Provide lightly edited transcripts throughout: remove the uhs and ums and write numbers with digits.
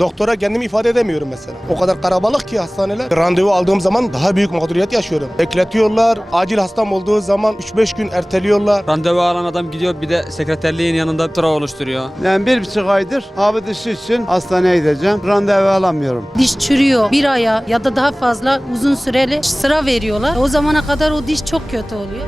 Doktora kendimi ifade edemiyorum mesela. O kadar karabalık ki hastaneler. Randevu aldığım zaman daha büyük mağduriyet yaşıyorum. Bekletiyorlar. Acil hastam olduğu zaman 3-5 gün erteliyorlar. Randevu alan adam gidiyor bir de sekreterliğin yanında tıra oluşturuyor. Yani 1,5 aydır abi dışı için hastaneye gideceğim. Randevu alamıyorum. Diş çürüyor. Bir aya ya da daha fazla uzun süreli sıra veriyorlar. O zamana kadar o diş çok kötü oluyor.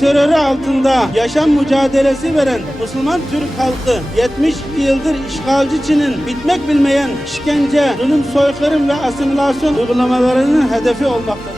Terörü altında yaşam mücadelesi veren Müslüman Türk halkı 70 yıldır işgalci Çin'in bitmek bilmeyen işkence, zulüm, soykırım ve asimilasyon uygulamalarının hedefi olmaktadır.